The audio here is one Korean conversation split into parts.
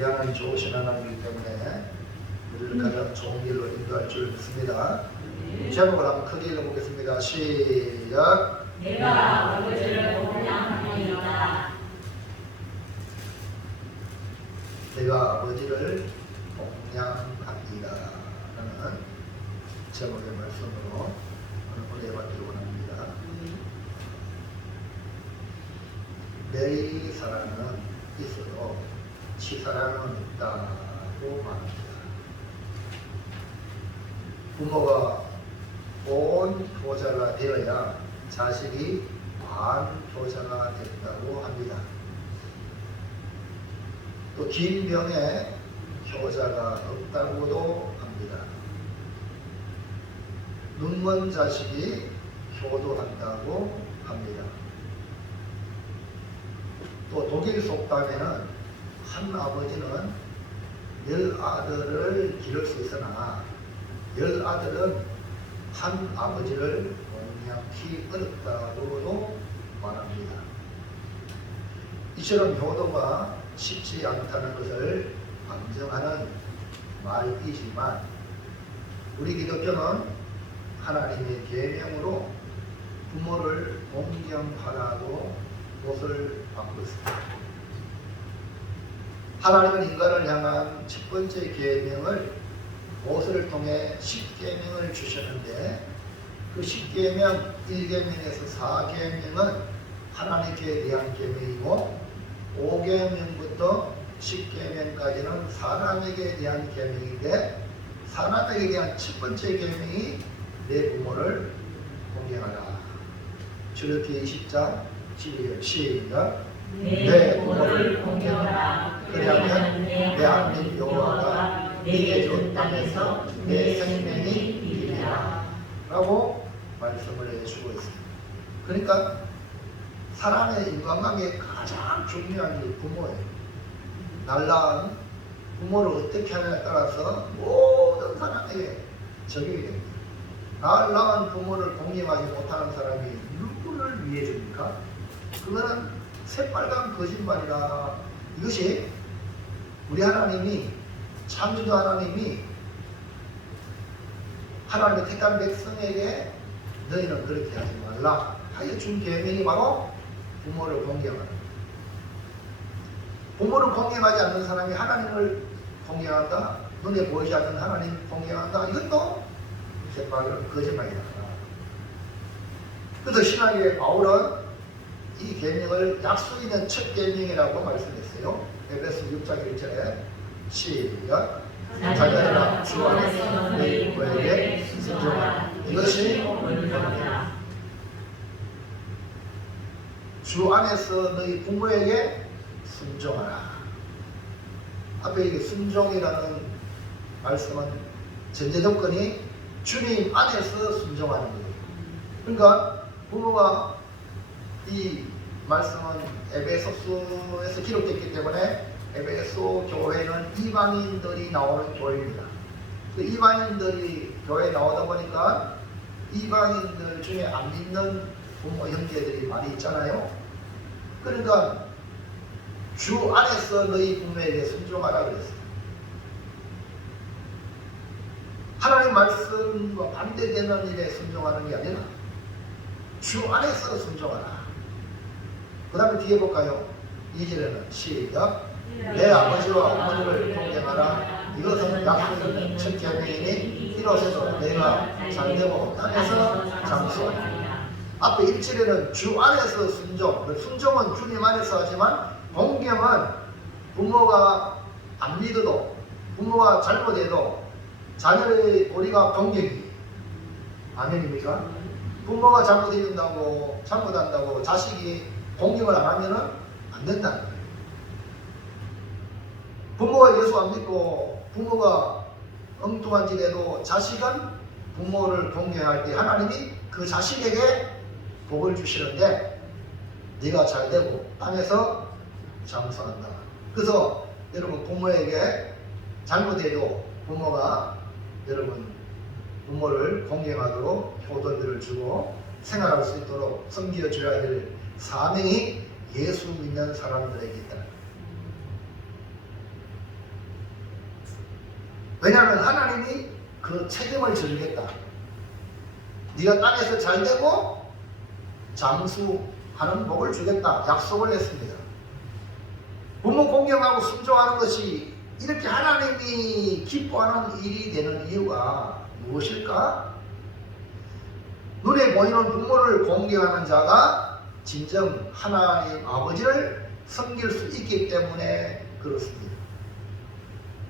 우리 하나님 좋으신 하나님이기 때문에 우리를 가장 좋은 길로 인도할 줄 믿습니다. 제목을 한번 크게 읽어보겠습니다. 시작. 내가 아버지를 공양하니이다. 내가 아버지를 공양합니다 라는 제목의 말씀으로 오늘 은혜 받기를 원합니다. 내 사랑은 있어도 지 사랑은 없다고 말합니다. 부모가 온 효자가 되어야 자식이 반 효자가 된다고 합니다. 또 긴 병에 효자가 없다고도 합니다. 눈먼 자식이 효도한다고 합니다. 또 독일 속담에는 한 아버지는 10아들을 기를 수 있으나 10아들은 한 아버지를 공양키 어렵다고도 말합니다. 이처럼 효도가 쉽지 않다는 것을 방증하는 말이지만 우리 기독교는 하나님의 계명으로 부모를 공경하라고 못을 받고 있습니다. 하나님은 인간을 향한 첫 번째 계명을 모세를 통해 10계명을 주셨는데 그 10계명 1계명에서 4계명은 하나님께 대한 계명이고 5계명부터 10계명까지는 사람에게 대한 계명인데 사람에게 대한 첫 번째 계명이 내 부모를 공경하라. 출애굽기 20장 12절 시작. 내 부모를 공경하라. 그리하면 내 하나님 여호와가 네게 준 땅에서 내 생명이 이르리라 라고 말씀을 해주고 있습니다. 그러니까 사람의 인간관계에 가장 중요한 게 부모예요. 날 낳은 부모를 어떻게 하느냐에 따라서 모든 사람에게 적용이 됩니다. 날 낳은 부모를 공경하지 못하는 사람이 누구를 위해 줍니까? 그거는 새빨간 거짓말이다. 이것이 우리 하나님이 창조주 하나님이 하나님의 택한 백성에게 너희는 그렇게 하지 말라 하여 준 계명이 바로 부모를 공경하는 거예요. 부모를 공경하지 않는 사람이 하나님을 공경한다, 눈에 보이지 않는 하나님 공경한다, 이것도 새빨간 거짓말이다. 그래서 신학의 바울은 이 계명을 약속 있는 첫 계명이라고 말씀했어요. 에베소 6장 1절에 시작. 자녀들아 주 안에서 너희 부모에게 순종하라. 이것이 옳으니라. 주 안에서 너희 부모에게 순종하라. 앞에 이게 순종이라는 말씀은 전제 조건이 주님 안에서 순종하는 거예요. 그러니까 부모가 이 말씀은 에베소서에서 기록됐기 때문에 에베소 교회는 이방인들이 나오는 교회입니다. 그 이방인들이 교회에 나오다 보니까 이방인들 중에 안 믿는 부모 형제들이 많이 있잖아요. 그러니까 주 안에서 너희 부모에게 순종하라 그랬어요. 하나님 말씀과 반대되는 일에 순종하는 게 아니라 주 안에서 순종하라. 그 다음에 뒤에 볼까요? 2절에는 시작. 내 아버지와 어머니를 공경하라. 이것은 약속 있는 첫 계명이니 이로써 내가 잘되고 땅에서 장수하리라. 앞에 1절에는 주 안에서 순종. 순종은 주님 안에서 하지만 공경은 부모가 안 믿어도 부모가 잘못해도 자녀의 우리가 공경이 아멘입니까? 부모가 잘못한다고 자식이 공경을 안 하면은 안 된다는 거예요. 부모가 예수 안 믿고 부모가 엉뚱한 짓 해도 자식은 부모를 공경할 때 하나님이 그 자식에게 복을 주시는데 네가 잘되고 땅에서 장수한다. 그래서 여러분 부모에게 잘못해도 부모가 여러분 부모를 공경하도록 효도들을 주고 생활할 수 있도록 섬겨줘야 될 사명이 예수 믿는 사람들에게 있다. 왜냐하면 하나님이 그 책임을 져주겠다. 네가 땅에서 잘 되고 장수하는 복을 주겠다 약속을 했습니다. 부모 공경하고 순종하는 것이 이렇게 하나님이 기뻐하는 일이 되는 이유가 무엇일까? 눈에 보이는 부모를 공경하는 자가 진정 하나님 아버지를 섬길 수 있기 때문에 그렇습니다.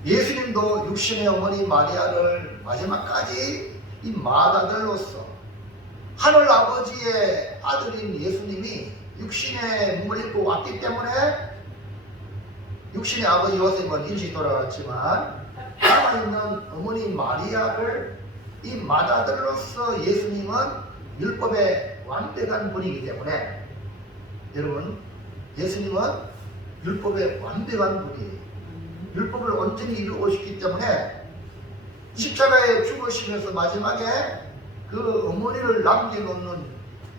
예수님도 육신의 어머니 마리아를 마지막까지 이 맏아들로서 하늘 아버지의 아들인 예수님이 육신의 몸을 입고 왔기 때문에 육신의 아버지 요셉은 일찍 돌아갔지만 남아있는 어머니 마리아를 이 맏아들로서 예수님은 율법에 완벽한 분이기 때문에 여러분 예수님은 율법에 완벽한 분이에요. 율법을 온전히 이루어주기 때문에 십자가에 죽으시면서 마지막에 그 어머니를 남겨놓는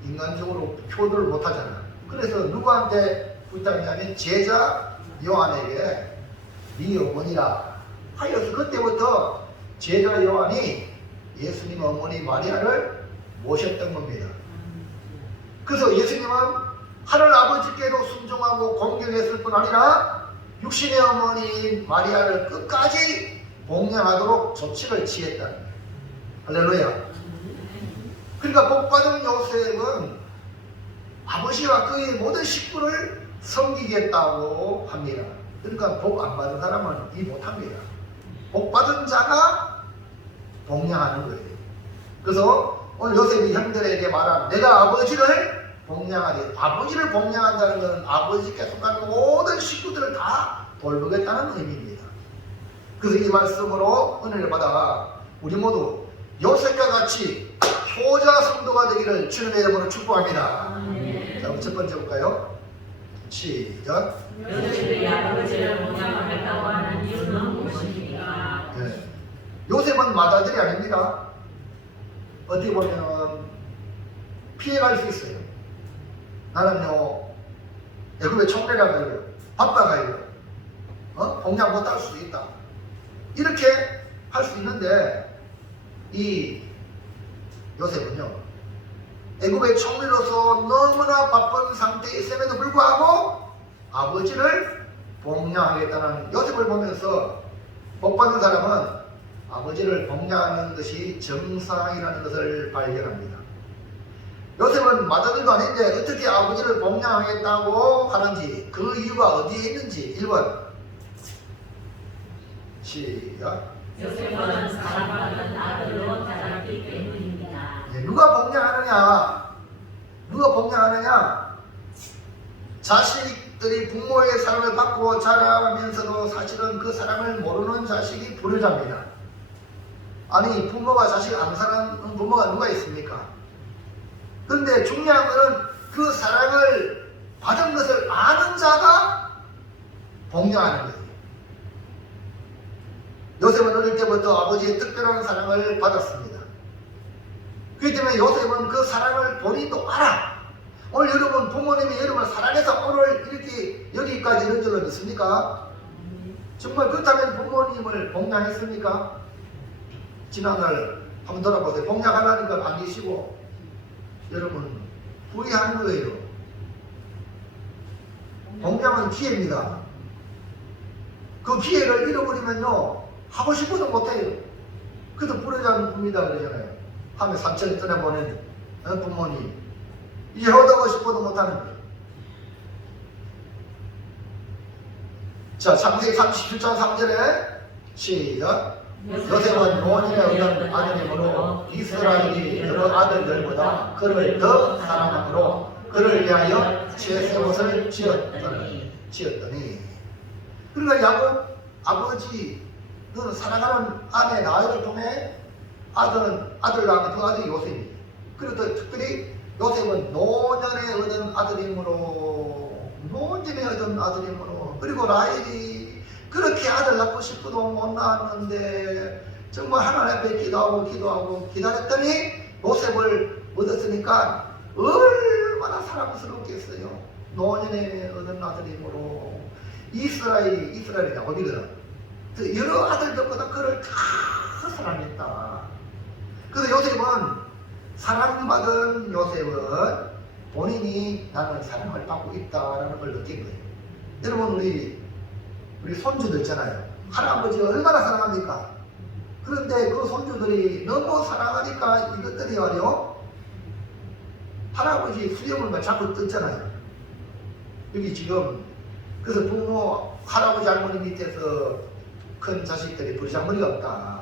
인간적으로 효도를 못하잖아. 그래서 누구한테 부탁했냐면 제자 요한에게 네 어머니라 하여서 그때부터 제자 요한이 예수님 어머니 마리아를 모셨던 겁니다. 그래서 예수님은 하늘 아버지께도 순종하고 공경했을 뿐 아니라 육신의 어머니 마리아를 끝까지 봉양하도록 조치를 취했다. 할렐루야. 그러니까 복받은 요셉은 아버지와 그의 모든 식구를 섬기겠다고 합니다. 그러니까 복 안 받은 사람은 이 못합니다. 복 받은 자가 봉양하는 거예요. 그래서 오늘 요셉이 형들에게 말한 내가 아버지를 봉양하리. 아버지를 봉양한다는 것은 아버지께 속한 모든 식구들을 다 돌보겠다는 의미입니다. 그래서 이 말씀으로 은혜를 받아 우리 모두 요셉과 같이 효자 성도가 되기를 주님의 이름으로 축복합니다. 자, 첫 번째 볼까요? 시작. 요셉이 아버지를 봉양하겠다고 하는 이유는 무엇입니까? 네. 요셉은 맏아들이 아닙니다. 어떻게 보면 피해갈 수 있어요. 나는요 애굽의 총리라고 바빠가요. 봉양 못할 수도 있다. 이렇게 할 수 있는데 이 요셉은요 애굽의 총리로서 너무나 바쁜 상태에 있음에도 불구하고 아버지를 봉양하겠다는 요셉을 보면서 복받은 사람은 아버지를 봉양하는 것이 정상이라는 것을 발견합니다. 요셉은 맏아들도 아닌데 어떻게 아버지를 봉양하겠다고 하는지 그 이유가 어디에 있는지 1번 시작. 요셉은 사랑받는 아들로 자랐기 때문입니다. 누가 봉양하느냐? 누가 봉양하느냐? 자식들이 부모의 사랑을 받고 자라면서도 사실은 그 사랑을 모르는 자식이 불효자입니다. 아니 부모가 자식 안 사랑하는 부모가 누가 있습니까? 그런데 중요한 것은 그 사랑을 받은 것을 아는 자가 봉양하는 거예요. 요셉은 어릴 때부터 아버지의 특별한 사랑을 받았습니다. 그렇기 때문에 요셉은 그 사랑을 본인도 알아. 오늘 여러분 부모님이 여러분을 사랑해서 오늘 이렇게 여기까지 이런 줄로 믿습니까? 정말 그렇다면 부모님을 봉양했습니까? 지난날 한번 돌아보세요. 봉양하라는 걸 안 계시고 여러분 후회하는 거예요. 봉양은 기회입니다. 그 기회를 잃어버리면요 하고 싶어도 못해요. 그래도 불효자입니다 그러잖아요. 하면 산천에 떠나보낸 부모님 이제 얻어고 싶어도 못하는 거예요. 자 창세기 37장 3절에 시작. 요셉은 노원인의 얻은 아들이므로 이스라엘이 여러 아들들보다 그를 더 사랑함으로 그를 위하여 채새옷을 지었더니 그러니까 야곱 아버지 너는 사랑하는 아내 나이를 통해 아들 낳은 그 아들이 요셉이에요. 그리고 또 특별히 요셉은 노년에 얻은 아들이므로 그리고 라헬이 그렇게 아들 낳고 싶어도 못 낳았는데 정말 하나님 앞에 기도하고 기다렸더니 요셉을 얻었으니까 얼마나 사랑스럽겠어요. 노년에 얻은 아들이므로 이스라엘이 야곱이거든. 그 여러 아들들보다 그를 다 사랑했다. 그래서 요셉은 사랑받은 요셉은 본인이 나는 사랑을 받고 있다라는 걸 느낀 거예요. 여러분 우리 손주들 있잖아요. 할아버지가 얼마나 사랑합니까? 그런데 그 손주들이 너무 사랑하니까 이것들이 말이요, 할아버지 수염을 자꾸 뜯잖아요. 여기 지금 그래서 부모 할아버지 할머니 밑에서 큰 자식들이 버리장머리가 없다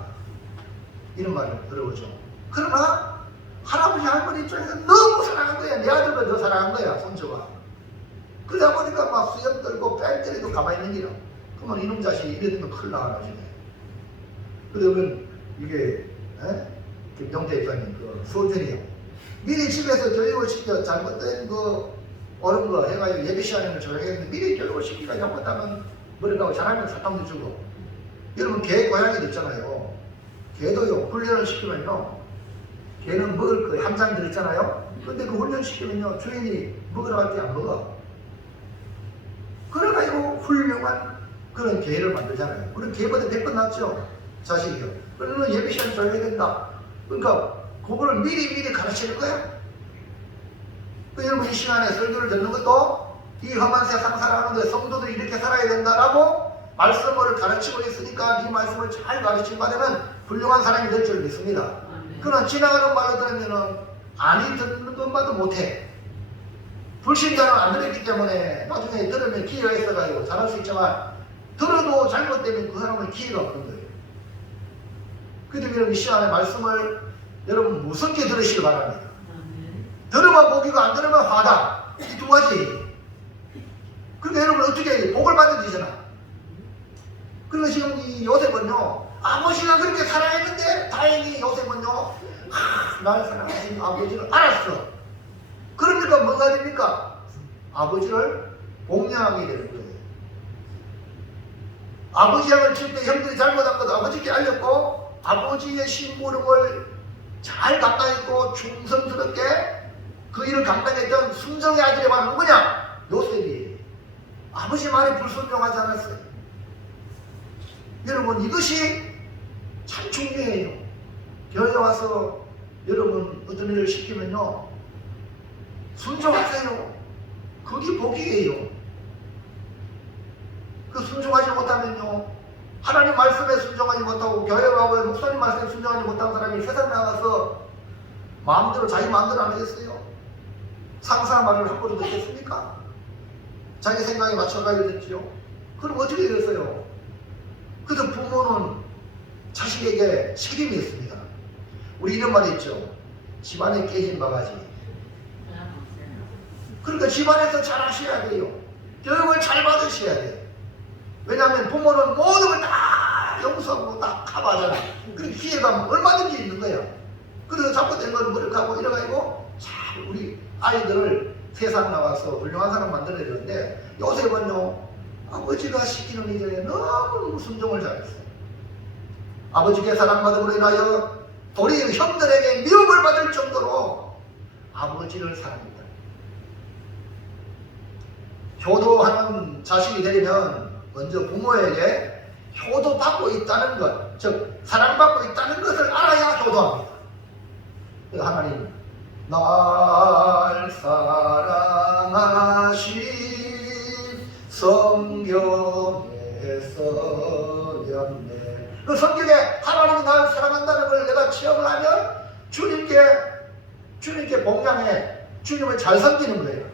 이런 말을 들어보죠. 그러나 할아버지 할머니 입장에서 너무 사랑한 거야. 내 아들보다 더 사랑한 거야, 손주가. 그러다 보니까 막 수염 떨고 뺨 때리도 가만히 있는 기라. 그러면 이놈 자식이 이래두면 큰일 나가지고. 그러면 이게 김정태 입사님 그 소전이요. 미리 집에서 교육을 시켜 잘못된 그 옳은 거 해가지고 예배 시간에는 조용했는데 미리 교육을 시키가 잘못하면 머리가고 잘하면 사탕도 주고. 여러분 개 고양이도 있잖아요. 개도요 훈련을 시키면요, 개는 먹을 거 함장 들있잖아요. 근데 그 훈련 시키면요 주인이 먹으라고 할 때 안 먹어. 그래가지고 훌륭한 그런 개를 만들잖아요. 그런 개보다 100번 낫죠, 자식이요. 그러면 예배 시간 조용해야 된다. 그러니까 그거를 미리 가르치는 거야. 그 여러분 이 시간에 설교를 듣는 것도 이 험한 세상 살아가는데 성도들이 이렇게 살아야 된다라고 말씀을 가르치고 있으니까 이 말씀을 잘 가르치고 받으면 훌륭한 사람이 될 줄 믿습니다. 그러나 지나가는 말로 들으면 아니 듣는 것만도 못해. 불신자는 안 들었기 때문에 나중에 들으면 기회가 있어가지고 잘할 수 있지만 들어도 잘못되면 그 사람은 기회가 없는 거예요. 그래서 여러분 이 시간에 말씀을 여러분 무섭게 들으시기 바랍니다. 들으면 복이고 안 들으면 화다. 이 두 가지. 그러니까 여러분 어떻게 해야 돼? 복을 받으면 되잖아. 그러니까 지금 이 요셉은요, 아버지가 그렇게 사랑했는데 다행히 요셉은요, 날 사랑하신 아버지를 알았어. 그러니까 뭐가 됩니까? 아버지를 복양하게 되는 거예요. 아버지 양을 칠 때 형들이 잘못한 것도 아버지께 알렸고, 아버지의 심부름을 잘 감당했고 충성스럽게 그 일을 감당했던 순정의 아들이 바로 누구냐? 요셉이. 아버지 말에 불순종하지 않았어요. 여러분 이것이 참 중요해요. 교회에 와서 여러분 어떤 일을 시키면요, 순종하세요. 그게 복이에요. 그 순종하지 못하면요, 하나님 말씀에 순종하지 못하고 교회 와서 목사님 말씀에 순종하지 못한 사람이 세상 나가서 마음대로 자기 마음대로 안 하겠어요? 상사 말을 함부로 듣겠습니까? 자기 생각에 맞춰가야 됐지요. 그럼 어떻게 되겠어요? 그래서 부모는 자식에게 책임이 있습니다. 우리 이런 말이 있죠. 집안에 깨진 바가지. 그러니까 집안에서 잘 하셔야 돼요. 교육을 잘 받으셔야 돼요. 왜냐하면 부모는 모든 걸 다 용서하고 다 커버하잖아요. 그렇게 기회가 얼마든지 있는 거야. 그래서 잘못된 걸 노력하고 이래가지고 잘 우리 아이들을 세상 나와서 훌륭한 사람 만들어야 되는데, 요셉은요, 아버지가 시키는 일에 너무 순종을 잘했어요. 아버지께 사랑받음으로 인하여 도리어 형들에게 미움을 받을 정도로 아버지를 사랑합니다. 효도하는 자식이 되려면 먼저 부모에게 효도받고 있다는 것, 즉 사랑받고 있다는 것을 알아야 효도합니다. 하나님, 날 사랑하신 성경에 써였네. 그 성경에 하나님이 나를 사랑한다는 걸 내가 체험을 하면 주님께 복양해 주님을 잘 섬기는 거예요.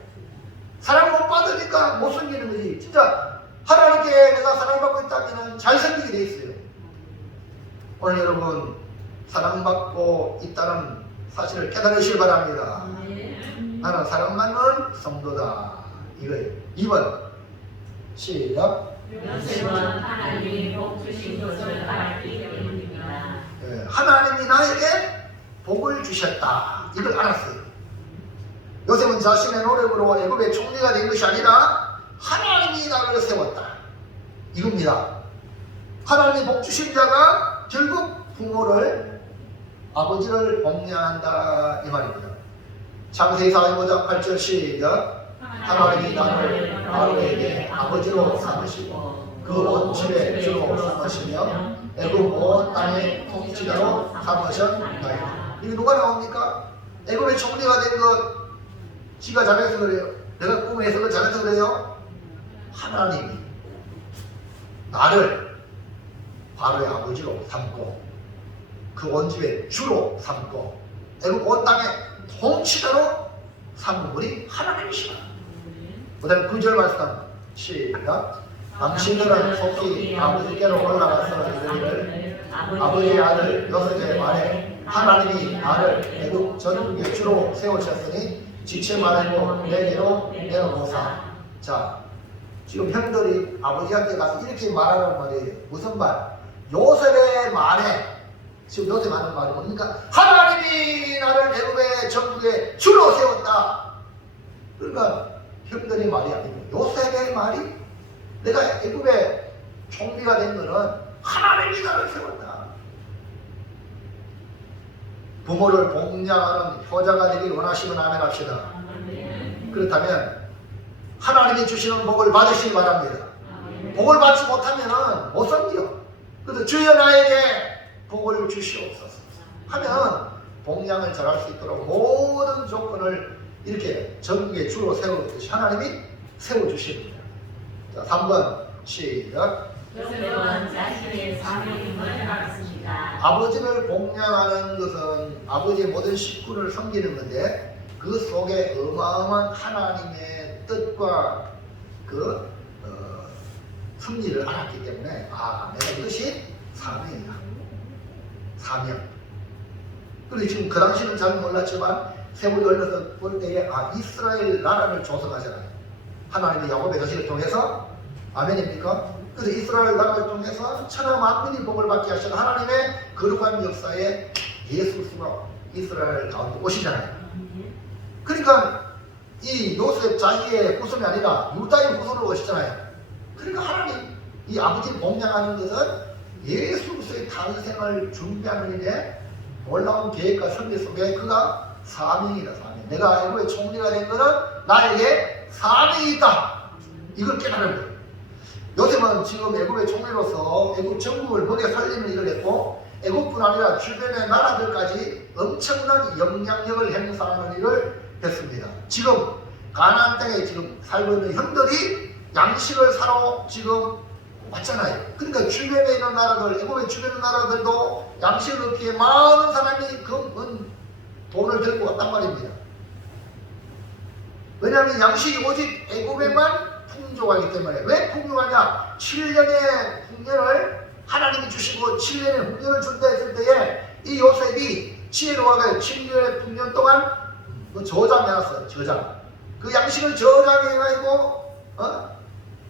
사랑 못 받으니까 못 섬기는 거지. 진짜 하나님께 내가 사랑받고 있다면 잘 섬기게 돼 있어요. 오늘 여러분 사랑받고 있다는 사실을 깨달으시기 바랍니다. 나는 사랑받는 성도다. 이거예요. 2번 시작. 요셉은 하나님이 복 주신 것을 알기 때문입니다. 하나님이 나에게 복을 주셨다. 이걸 알았어요. 요셉은 자신의 노력으로 애굽의 총리가 된 것이 아니라 하나님이 나를 세웠다. 이겁니다. 하나님이 복 주신 자가 결국 부모를, 아버지를 복양한다 이 말입니다. 창세기 45장 8절 시작. 하나님이 나를 바로에게 아버지로 삼으시고 그 온 집의 주로 삼으시며 애굽 온 땅의 통치자로 삼으셨나이다. 이게 누가 나옵니까? 애굽의 총리가 된 것 지가 잘해서 그래요? 내가 꿈에 해석을 잘해서 그래요? 하나님이 나를 바로의 아버지로 삼고 그 온 집의 주로 삼고 애굽 온 땅의 통치자로 삼은 분이 하나님이시다. 그 다음에 9절 말씀 시작. 당신들은 속히 아버지께로 올라가서 이르기를 아버지의 아들 요셉의 말에 하나님이 나를 애굽 전국의 주로 세우셨으니 지체 말고 내게로 내려오사. 자, 지금 형들이 아버지한테 가서 이렇게 말하는 말이에요. 무슨 말? 요셉의 말에 지금 요셉 하는 말이 뭡니까? 하나님이 나를 애굽의 전국의 주로 세웠다. 그러니까 형들의 말이 아니고 요셉의 말이 내가 애굽의 총리가 된 거는 하나님이 나를 세웠다. 부모를 복양하는 효자가 되길 원하시면 아멘 합시다. 그렇다면 하나님이 주시는 복을 받으시기 바랍니다. 복을 받지 못하면 못 섬겨. 그래서 주여 나에게 복을 주시옵소서 하면 복양을 잘할 수 있도록 모든 조건을 이렇게 전국의 주로 세우듯이 하나님이 세워주십니다. 자, 3번 시작. 요셉은 자신의 사명임을 알았습니다. 아버지를 복양하는 것은 아버지의 모든 식구를 섬기는 건데 그 속에 어마어마한 하나님의 뜻과 그 섭리를 알았기 때문에 내가 이것이 사명이다. 사명. 그런데 지금 그 당시는 잘 몰랐지만 세월이 흘러서 볼 때에 이스라엘 나라를 조성하잖아요. 하나님의 야곱의 자식을 통해서 아멘입니까? 그래서 이스라엘 나라를 통해서 천하 만민이 복을 받게 하시는 하나님의 거룩한 역사에 예수 그리스도가 이스라엘 가운데 오시잖아요. 그러니까 이 요셉 자기의 후손이 아니라 유다의 후손으로 오시잖아요. 그러니까 하나님 이 아버지를 복양하는 것은 예수 그리스도의 탄생을 준비하는 일에 놀라운 계획과 섭리 속에 그가 사명이다. 사명. 내가 애굽의 총리가 된 것은 나에게 사명이 있다. 이걸 깨달은 거예요. 요셉은 지금 애굽의 총리로서 애굽 전국을 먹여 살리는 일을 했고 애굽뿐 아니라 주변의 나라들까지 엄청난 영향력을 행사하는 일을 했습니다. 지금 가나안 땅에 지금 살고 있는 형들이 양식을 사러 지금 왔잖아요. 그러니까 주변에 있는 나라들, 애굽의 주변의 나라들도 양식을 얻기에 많은 사람이 그 돈을 들고 왔단 말입니다. 왜냐하면 양식이 오직 애굽에만 풍족하기 때문에. 왜 풍족하냐? 7년의 풍년을 하나님이 주시고 7년의 풍년을 준다 했을 때에 이 요셉이 지혜로워가 7년의 풍년 동안 저장해놨어요. 저장. 그 양식을 저장해가지고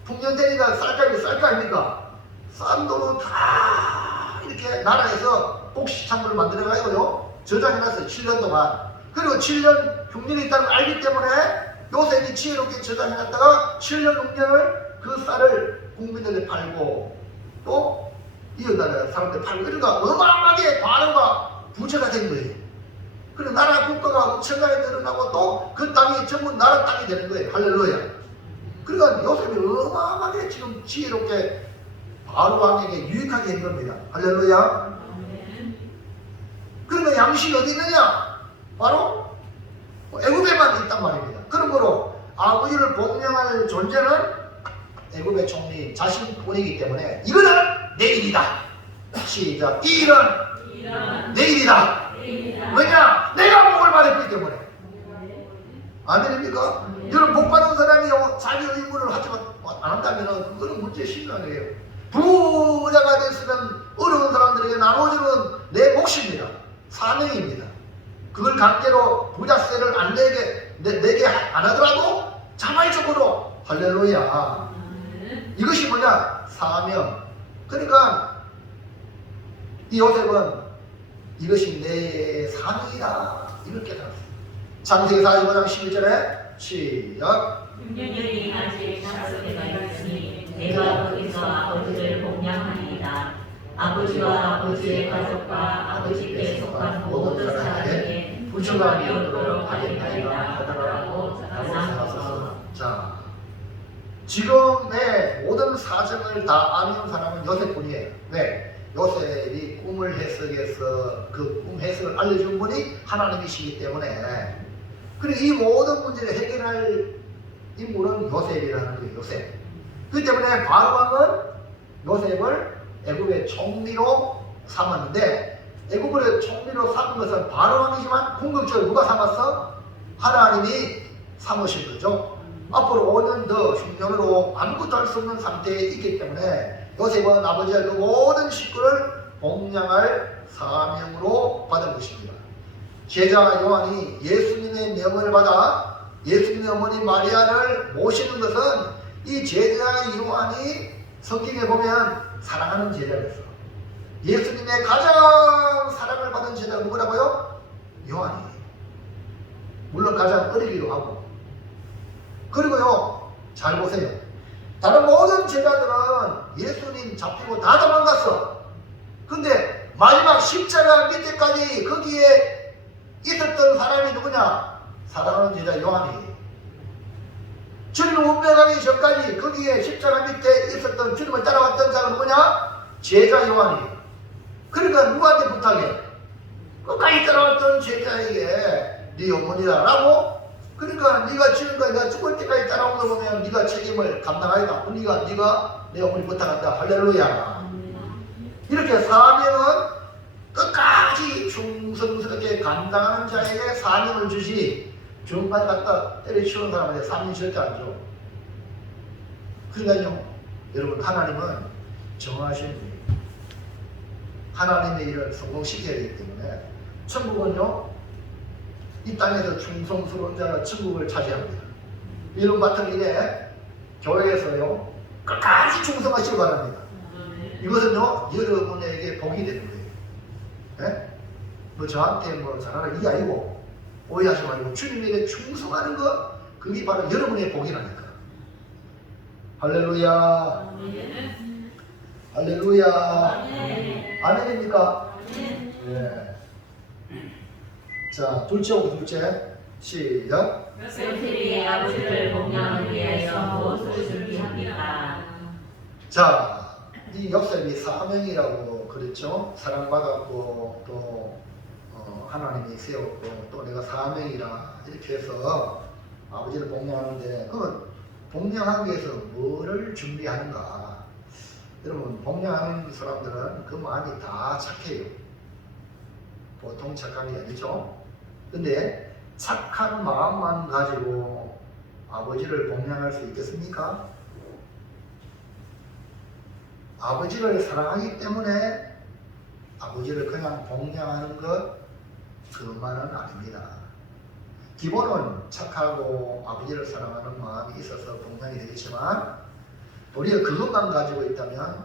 풍년 되니까 쌀까 아닙니까? 싼 돈으로 다 이렇게 나라에서 복식창고를 만들어가지고요 저장해놨어요. 7년 동안. 그리고 7년 흉년이 있다는 걸 알기 때문에 요셉이 지혜롭게 저장해놨다가 7년 흉년을 그 쌀을 국민들에 팔고 또 이웃나라 사람들 팔고 그러니까 어마어마하게 관우가 부자가 된 거예요. 그리고 나라 국가가 엄청나게 늘어나고 또 그 땅이 전부 나라 땅이 되는 거예요. 할렐루야. 그러니까 요셉이 어마어마하게 지금 지혜롭게 바로 왕에게 유익하게 한 겁니다. 할렐루야. 그러니까 양식이 어디 있느냐? 바로 애굽에만 있단 말입니다. 그러므로 아버지를 복양할 존재는 애굽의 총리 자신뿐이기 때문에 이거는 내 일이다. 시작. 이 일은 내 일이다. 왜냐? 내가 복을 받았기 때문에. 아멘입니까? 여러분 복 받은 사람이 자기 의무를 하지 안 한다면 그거는 문제의 신앙이에요. 부자가 됐으면 어려운 사람들에게 나눠주는 내 몫입니다. 사명입니다. 그걸 강제로 부자세를 안 내게 안 하더라도 자발적으로 할렐루야. 이것이 뭐냐? 사명. 그러니까 이 요셉은 이것이 내 사명이다. 이걸 깨달았어요. 창세기 45장 11절에 시작. 6년이 아직 약속되어 있으니 내가 거기서 아버지를 복양하리이다. 아버지와 아버지의 가족과 아버지께 속한 모든 사람에게 부족함이 없도록 하겠나이다 하더라고 전하소서. 자, 지금의 모든 사정을 다 아는 사람은 요셉뿐이에요. 왜? 요셉이 꿈을 해석해서 그 꿈 해석을 알려준 분이 하나님이시기 때문에, 그리고 이 모든 문제를 해결할 인물은 요셉이라는 거예요. 요셉. 그렇기 때문에 바로왕은 요셉을 애굽의 총리로 삼았는데, 애굽을 총리로 삼은 것은 바로왕이지만 궁극적으로 누가 삼았어? 하나님이 삼으신 거죠. 앞으로 5년 더 흉년으로 아무것도 할 수 없는 상태에 있기 때문에 요셉은 아버지의 그 모든 식구를 복양할 사명으로 받은 것입니다. 제자 요한이 예수님의 명을 받아 예수님의 어머니 마리아를 모시는 것은 이 제자 요한이 성경에 보면 사랑하는 제자였어. 예수님의 가장 사랑을 받은 제자가 누구라고요? 요한이. 물론 가장 어리기도 하고. 그리고요, 잘 보세요. 다른 모든 제자들은 예수님 잡히고 다 도망갔어. 근데 마지막 십자가 밑에까지 거기에 있었던 사람이 누구냐? 사랑하는 제자 요한이. 주님을 운명하기 전까지 거기에 십자가 밑에 있었던 주님을 따라왔던 자가 누구냐? 제자 요한이. 그러니까 누구한테 부탁해? 끝까지 따라왔던 제자에게 네 어머니다 라고. 그러니까 네가 지금까지 내가 죽을 때까지 따라온 걸 보면 네가 책임을 감당하리라. 네가 내 어머니 부탁한다. 할렐루야. 이렇게 사명은 끝까지 충성스럽게 감당하는 자에게 사명을 주지, 중간에 갖다 때려치우는 사람한테 사명 절대 안 줘. 그러니까요, 여러분, 하나님은 정하신 분이에요. 하나님의 일을 성공시켜야 되기 때문에 천국은요, 이 땅에서 충성스러운 자가 천국을 차지합니다. 이런 같은 일에 교회에서요, 끝까지 충성하시기 바랍니다. 이것은요, 여러분에게 복이 되는 거예요. 네? 뭐 저한테 뭐 잘하라 이 아니고, 오해하지 말고 주님에게 충성하는 것, 그게 바로 여러분의 복이라니까. 할렐루야. 할렐루야. 아멘입니까? 네. 자, 둘째하고 둘째. 시작. 요셉이 아버지를 복양하기 위해서 무엇을 준비합니까? 자, 이 요셉이 사명이라고 그랬죠. 사랑받았고 또 하나님이 세웠고 또 내가 사명이라 이렇게 해서 아버지를 복양하는데, 그러면 복양하기 위해서 뭐를 준비하는가? 여러분, 복양하는 사람들은 그 마음이 다 착해요. 보통 착한 게 아니죠. 근데 착한 마음만 가지고 아버지를 복양할 수 있겠습니까? 아버지를 사랑하기 때문에 아버지를 그냥 복양하는 것, 그것만은 아닙니다. 기본은 착하고 아버지를 사랑하는 마음이 있어서 복양이 되겠지만, 우리가 그것만 가지고 있다면,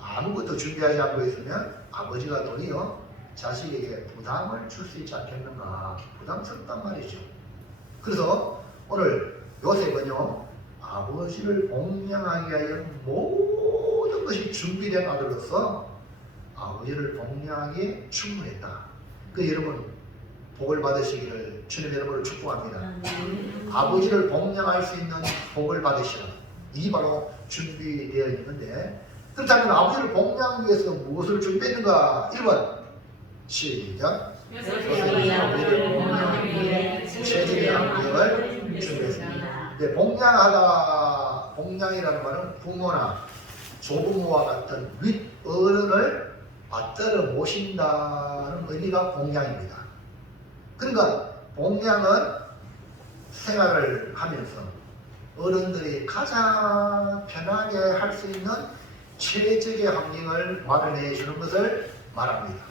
아무것도 준비하지 않고 있으면 아버지가 도리어 자식에게 부담을 줄 수 있지 않겠는가? 부담스럽단 말이죠. 그래서 오늘 요셉은요, 아버지를 복양하기 위하여 모든 것이 준비된 아들로서 아버지를 복양하기에 충분했다. 그 여러분, 복을 받으시기를 주님 여러분을 축복합니다. 아버지를 복양할 수 있는 복을 받으시라. 이게 바로 준비되어 있는데, 그렇다면 아버지를 복양하기 위해서 무엇을 준비했는가? 1번 시작. 요셉이 아버지를 복양하기 위해 최적의 환경을 준비했습니다. 네, 복양이라는 말은 부모나 조부모와 같은 윗어른을 받들어 모신다는 의미가 복양입니다. 그러니까 복양은 생활을 하면서 어른들이 가장 편하게 할 수 있는 최적의 환경을 마련해 주는 것을 말합니다.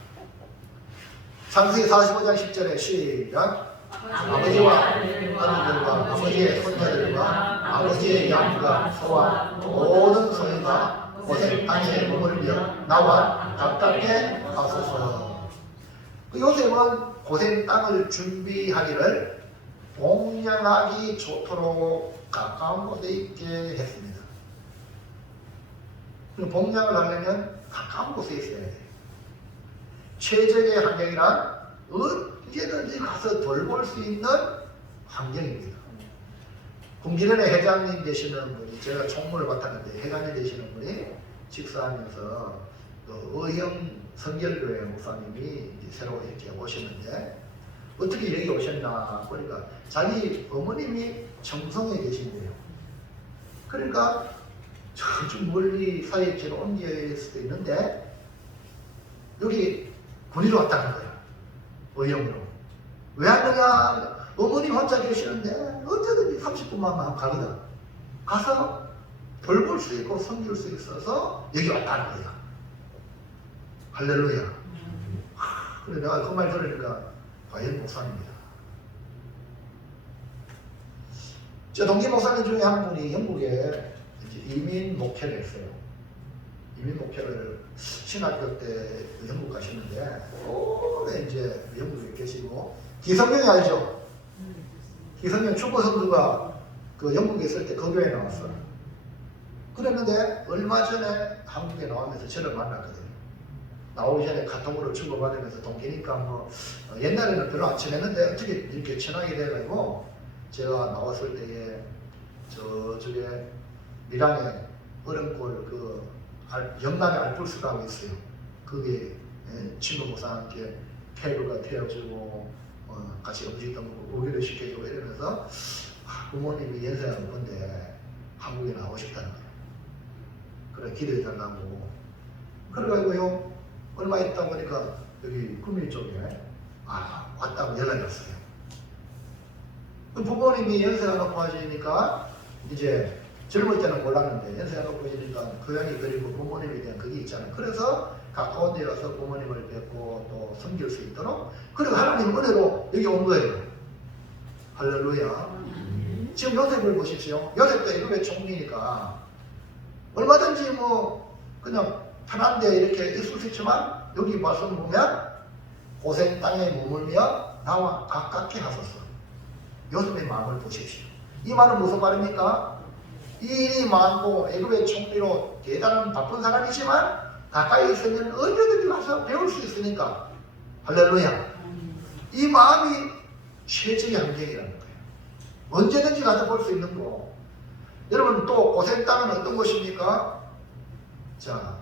창세기 45장 10절에 시작. 아버지와 아들들과 아버지의 손자들과 아버지의 양과 소와 모든 소유가 고센 땅에 머물며 나와 가깝게 하소서. 요셉은 고센 땅을 준비하기를 복양하기 좋도록 가까운 곳에 있게 했습니다. 복양을 하려면 가까운 곳에 있어야 돼요. 최적의 환경이란 언제든지 가서 돌볼 수 있는 환경입니다. 군기련의 회장님 되시는 분이, 제가 총무를 맡았는데 회장님 되시는 분이 직사하면서 그 의형 성결교회 목사님이 이제 새로 이렇게 오셨는데 어떻게 여기 오셨나 보니까 자기 어머님이 청송에 계신대요. 그러니까 저쪽 멀리 사역지로 옮길 수도 있는데 여기 군의로 왔다는 거야. 의형으로. 왜 왔느냐? 어머님 혼자 계시는데 언제든지 30분만 가거든. 가서 돌볼 수 있고 섬길 수 있어서 여기 왔다는 거야. 할렐루야. 그래 내가 그 말 들으니까 과연 목사입니다. 저 동기 목사님 중에 한 분이 영국에 이제 이민 목회를 했어요. 이민 목회를 신학교 때 영국 가시는데 오래 이제 영국에 계시고, 기성용이 알죠? 기성용 축구 선수가 그 영국에 있을 때 그 교회에 나왔어. 그랬는데 얼마 전에 한국에 나오면서 저를 만났거든요. 나오기 전에 카톡으로 주고받으면서 동기니까 뭐 옛날에는 별로 안 친했는데 어떻게 이렇게 친하게 돼가지고, 제가 나왔을 때에 저쪽에 밀양에 얼음골 그 영남의 알프스라고 있어요. 그게 친구 목사와 함께 케이블카 태워주고 같이 음식도 먹고 고기를 시켜주고 이러면서 부모님이 연세가 높은데 한국에 나오고 싶다는 거예요. 그래 기도해달라고. 그래가지고요 얼마 있다 보니까 여기 구미 쪽에 왔다고 연락이 왔어요. 부모님이 연세가 높아지니까 이제 젊을 때는 몰랐는데 연세가 높아지니까 고향이 그리고 부모님에 대한 그게 있잖아요. 그래서 가까운 데 와서 부모님을 뵙고 또 섬길 수 있도록, 그리고 하나님 은혜로 여기 온 거예요. 할렐루야. 지금 요셉을 보십시오. 요셉도 애굽의 총리니까 얼마든지 뭐 그냥 편한데 이렇게 있을 수 있지만 여기 말씀 보면 고생 땅에 머물며 나와 가깝게 하소서. 요셉의 마음을 보십시오. 이 말은 무슨 말입니까? 일이 많고 애굽의 총리로 대단한 바쁜 사람이지만 가까이 있으면 언제든지 가서 배울 수 있으니까. 할렐루야. 이 마음이 최적의 환경이라는 거예요. 언제든지 가서 볼 수 있는 거. 여러분 또 고생 땅은 어떤 곳입니까? 자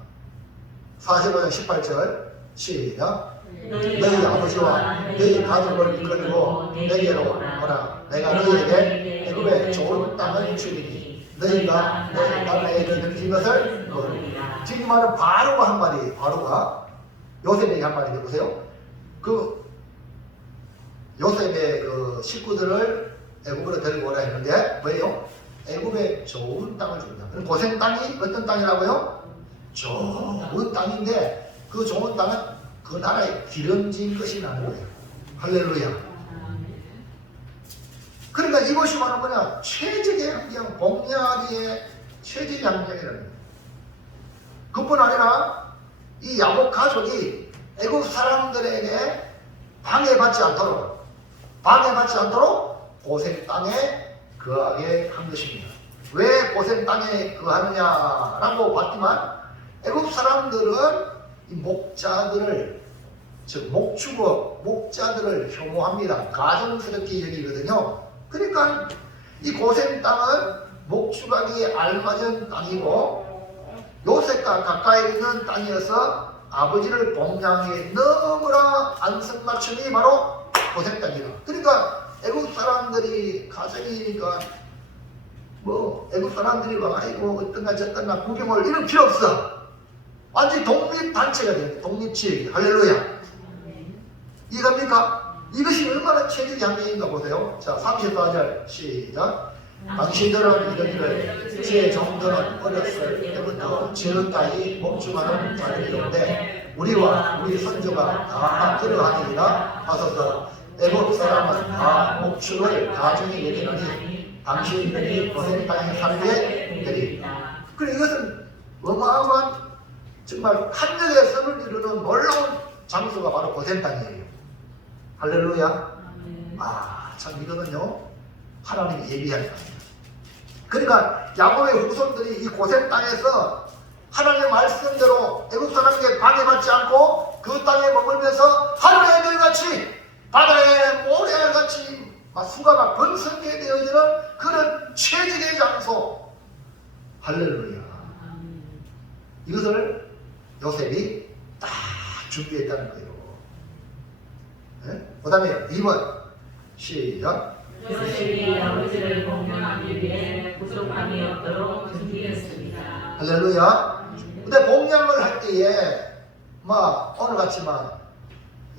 45장 18절 시작. 너희 아버지와 너희 가족을 이끌고 내게로 오라. 내가 너희에게 애굽의 좋은 땅을 주리니 너희가 내 땅에 이르는 것을 모르리라. 지금 말은 바로가 한 말이, 바로가 요셉에게 한 말인데 보세요. 그 요셉의 그 식구들을 애굽으로 데리고 오라 했는데 왜요? 애굽의 좋은 땅을 준다. 그럼 고생 땅이 어떤 땅이라고요? 좋은 땅인데 그 좋은 땅은 그 나라에 기름진 것이 나는 거예요. 할렐루야. 그러니까 이것이 바로 뭐냐? 최적의 환경, 복리하기에 최적의 환경이라는 거예요. 그뿐 아니라 이 야곱 가족이 애굽 사람들에게 방해받지 않도록 고생 땅에 거하게 한 것입니다. 왜 고생 땅에 거하느냐라고 봤지만 애굽 사람들은 이 목자들을, 즉 목축업, 목자들을 혐오합니다. 가증스럽게 여기거든요. 그러니까 이 고생 땅은 목축하기에 알맞은 땅이고 요셉과 가까이 있는 땅이어서 아버지를 복양하기에 너무나 안성맞춤이 바로 고생 땅이다. 그러니까 애국 사람들이 가정이니까 뭐 애국 사람들이 와가지고 어떤가 저떤가 구경을 이럴 필요 없어. 완전히 독립단체가 돼요. 독립지역. 할렐루야. 이해갑니까? 이것이 얼마나 최적의 환경인가 보세요. 자 34절 시작. 당신들은 이러기를 제 정도는 어렸을 때부터 지금까지 목축하는 자들이온데 우리와 우리 선조가 다 그러하니라 하소서. 애국 사람은 다 목축을 가정에 여기느니 당신들이 고생 땅에 살게 되리이다. 그래 이것은 어마어마한 정말 한력의 선을 이루는 놀라운 장소가 바로 고생 땅이에요. 할렐루야. 참 이거는요 하나님이 예비한 땅이에요. 그러니까 야곱의 후손들이 이 고생 땅에서 하나님의 말씀대로 애국 사람에게 방해받지 않고 그 땅에 머물면서 하늘의 별같이 바다의 모래같이 수가 막 번성게 되어지는 그런 최적의 장소. 할렐루야. 이것을 요셉이 딱 준비했다는 거예요. 네? 그 다음에 2번 시작. 요셉이 아버지를 공경하기 위해 부족함이 없도록 준비했습니다. 할렐루야. 근데 봉양을 할 때에 막 오늘같이만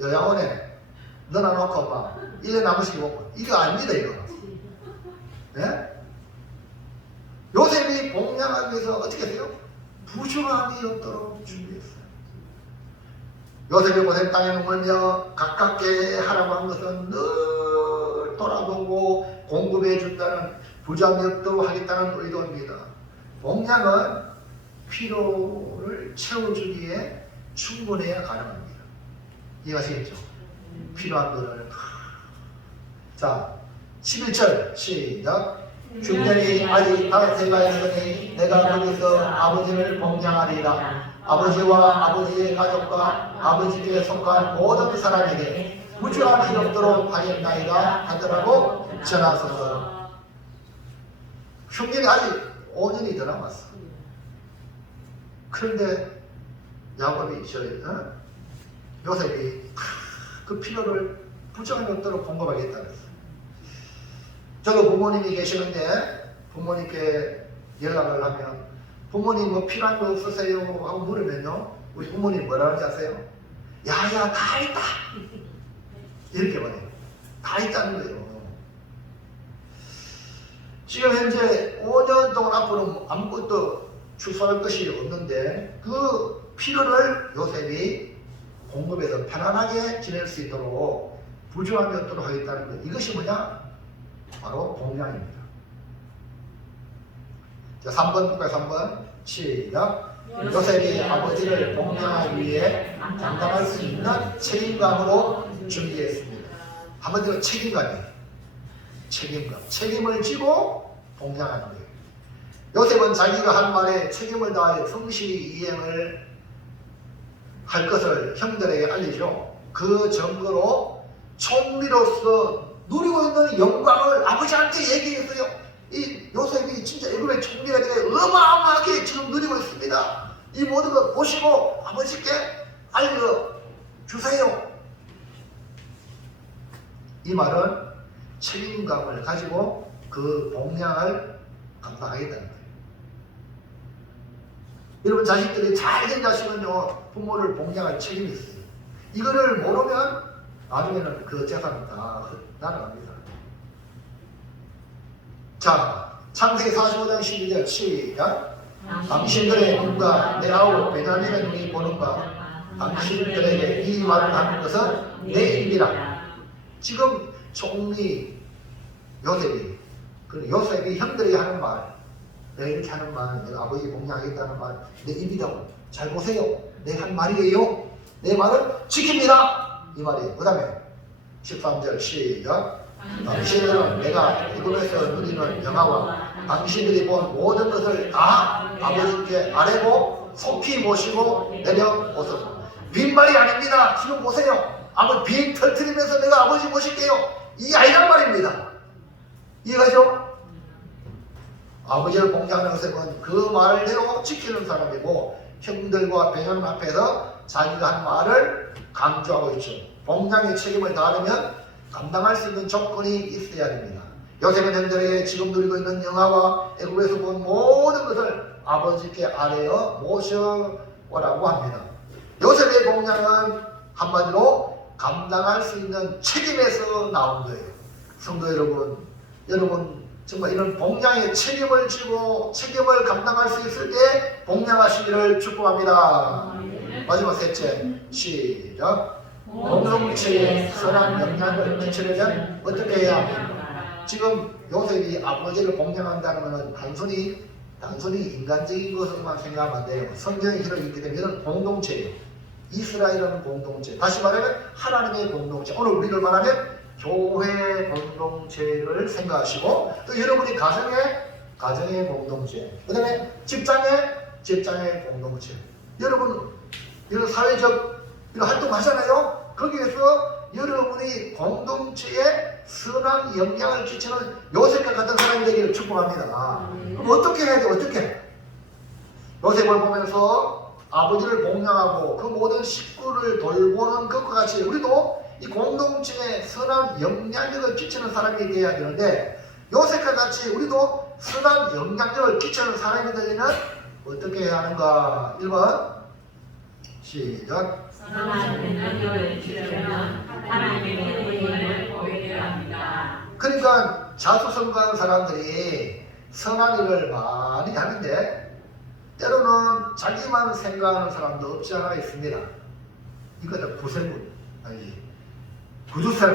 요양원에 넣어놓고 막 1년 남으시게 먹고 이거 아닙니다. 이거. 네? 요셉이 봉양하기 위해서 어떻게 해요? 부족함이 없도록 준비했어요. 요셉이 고생 땅에 머물며 가깝게 하라고 한 것은 늘 돌아보고 공급해 준다는 부족함이 없도록 하겠다는 의도입니다. 봉양은 필요를 채워주기에 충분해야 가능합니다. 이해하시겠죠? 필요한 거를. 자, 11절 시작. 중년이 아직 다세가 있으니 내가 거기서 아버지를 봉양하리라. 아버지와 아버지의 가족과 아버지께 속한 모든 사람에게 부족함이 없도록 하였나이다 하더라고 전하소서. 흉년이 아직 5년이 더 남았어. 그런데 야곱이 요셉이 그 필요를 부족함이 없도록 공급하겠다 그랬어요. 저도 부모님이 계시는데 부모님께 연락을 하면 부모님 뭐 필요한 거 없으세요? 하고 물으면요 우리 부모님 뭐라 하는지 아세요? 야야 다 있다 이렇게 말해요. 다 있다는 거예요. 지금 현재 5년 동안 앞으로 아무것도 추수할 것이 없는데 그 필요를 요셉이 공급해서 편안하게 지낼 수 있도록 부족함이 없도록 하겠다는 것. 이것이 뭐냐? 바로 봉양입니다. 자, 3번 볼까요? 3번 시작. 요셉이 아버지를 봉양하기 위해 감당할 수 있는 책임감으로 준비했습니다. 한마디로 책임감이에요. 책임을 지고 봉양하는 거예요. 요셉은 자기가 한 말에 책임을 다해 성실히 이행을 할 것을 형들에게 알리죠. 그 증거로 총리로서 누리고 있는 영광을 아버지한테 얘기했어요. 이 요셉이 진짜 애굽의 총리가 되어 어마어마하게 지금 누리고 있습니다. 이 모든 걸 보시고 아버지께 알려주세요. 이 말은 책임감을 가지고 그 봉양을 감당하겠다는 거예요. 여러분 자식들이 잘된 자식은요 부모를 봉양할 책임이 있어요. 이거를 모르면 나중에는 그 재산은 다 날아갑니다. 자, 창세기 45장 12절 시작. 당신들의 눈과 내 아우 베냐민의 눈이 보는 바 당신들에게 이 말을 하는 것은 내 입이라. 지금 총리 요셉이 요셉이 형들이 하는 말, 내가 이렇게 하는 말, 내가 아버지 봉양하겠다는 말, 내 입이라고. 잘 보세요. 내가 한 말이에요. 내 말은 지킵니다. 이 말이에요. 그 다음에 13절 시작. 당신들은 내가 애굽에서 누리는 영화와 당신들이 본 모든 것을 다 아버지께 아뢰고 속히 모시고 내려오소서. 빈말이 아닙니다. 지금 보세요. 아버지 빈 털트리면서 내가 아버지 모실게요. 이 아니란 말입니다. 이해가죠? 아버지를 봉양하는 요셉은 그 말대로 지키는 사람이고 형들과 베냐민 앞에서 자기가 한 말을 강조하고 있죠. 봉양의 책임을 다하려면 감당할 수 있는 조건이 있어야 됩니다. 요셉은 형들에게 지금 누리고 있는 영화와 애굽에서 본 모든 것을 아버지께 아뢰어 모셔오라고 합니다. 요셉의 봉양은 한마디로 감당할 수 있는 책임에서 나온 거예요. 성도 여러분 정말 이런 봉양의 책임을 지고 책임을 감당할 수 있을 때 봉양하시기를 축복합니다. 마지막 셋째 시작. 공동체에 선한 영향을 미치려면 어떻게 해야 합니까? 지금 요셉이 아버지를 봉양한다는 것은 단순히 인간적인 것으로만 생각하면 안 돼요. 성경의 길을 읽게 되면 이런 공동체예요. 이스라엘은 공동체. 다시 말하면 하나님의 공동체. 오늘 우리를 말하면 교회 공동체를 생각하시고 또 여러분이 가정의 공동체. 그 다음에 직장의 공동체. 여러분 이런 사회적 이런 활동 하잖아요. 거기에서 여러분이 공동체에 선한 영향을 끼치는 요셉과 같은 사람이 되기를 축복합니다. 그럼 어떻게 해야 돼? 어떻게? 요셉을 보면서 아버지를 공양하고 그 모든 식구를 돌보는 것과 같이 우리도 이 공동체에 선한 영향력을 끼치는 사람이 되어야 되는데, 요셉과 같이 우리도 선한 영향력을 끼치는 사람이 되려면 어떻게 해야 하는가? 1번 시작. 선한 영향력을 끼치려면 하나님의 은혜를 보여야 합니다. 그러니까 자수성가한 사람들이 선한 일을 많이 하는데 때로는 자기만 생각하는 사람도 없지 않아 있습니다. 이거는 구세군 아니지, 구두쇠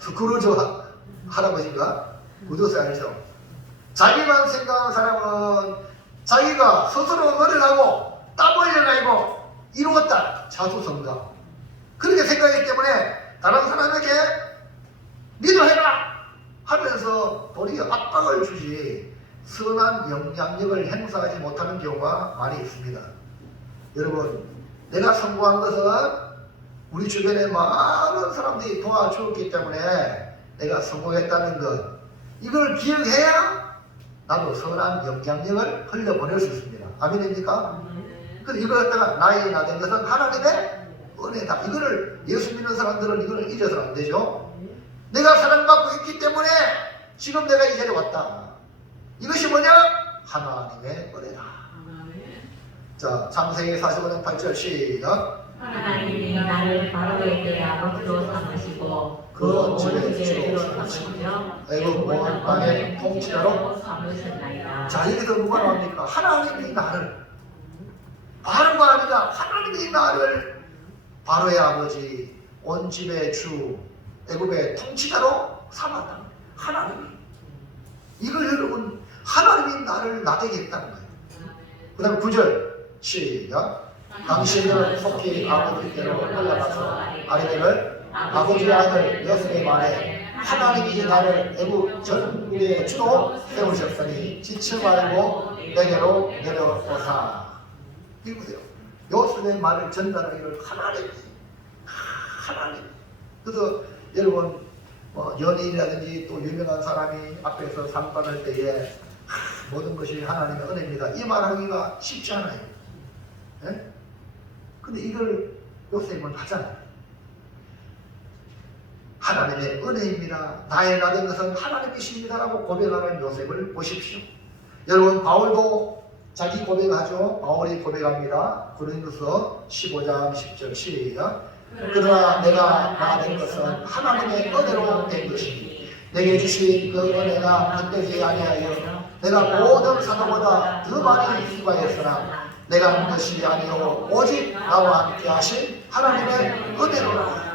스크루저 할아버지가 구두쇠 알죠? 자기만 생각하는 사람은 자기가 스스로 노력하고 땀 흘려가지고 이루었다, 자수성가. 그렇게 생각하기 때문에 다른 사람에게 니도 해라 하면서 도리어 압박을 주지 선한 영향력을 행사하지 못하는 경우가 많이 있습니다. 여러분, 내가 성공한 것은 우리 주변에 많은 사람들이 도와주었기 때문에 내가 성공했다는 것, 이걸 기억해야 나도 선한 영향력을 흘려보낼 수 있습니다. 아멘입니까? 그래서 이걸 갖다가 나의 나 된 것은 하나님의 은혜다. 이거를 예수 믿는 사람들은 이걸 잊어서는 안 되죠. 내가 사랑받고 있기 때문에 지금 내가 이 자리에 왔다. 이것이 뭐냐? 하나님의 은혜다. 자, 창세기 45장 8절 시작. 하나님이 나를 바로의 때 아버지로 삼으시고 그 온 집에 주로 삼으시며 애굽 온 땅의 통치자로 삼으셨나이다. 자, 여기서 누가 나옵니까? 하나님이 나를, 바로가 아니라 하나님이 나를 바로의 아버지, 온 집의 주, 애굽의 통치자로 삼았다. 하나님이. 이걸 여러분, 하나님이 나를 나되게 했다는 거예요. 그 다음 9절 시작. 당신은 속히 아버지께로 올라가서 아리멜을 아버지의 아들 요셉의 말에 하나님이 나를 애굽 전국의 주로 세우셨으니 지체 말고 내게로 내려오사. 이거 보세요. 요셉의 말을 전달하기를 하나님. 그래서 여러분, 연예인이라든지 또 유명한 사람이 앞에서 상담할 때에 모든 것이 하나님의 은혜입니다, 이 말하기가 쉽지 않아요. 예? 근데 이걸 요셉은 하잖아요. 하나님의 은혜입니다, 나의 나 된 것은 하나님이십니다라고 고백하는 요셉을 보십시오. 여러분, 바울도 자기 고백하죠. 바울이 고백합니다. 고린도서 15장 10절 시작. 그러나 내가 나 된 것은 하나님의 은혜로 된 것이니 내게 주신 그 은혜가 헛되지 아니하여 내가 모든 사도보다 더 많이 수고하였으나 내가 한 것이 아니요 오직 나와 함께 하신 하나님의 은혜로라.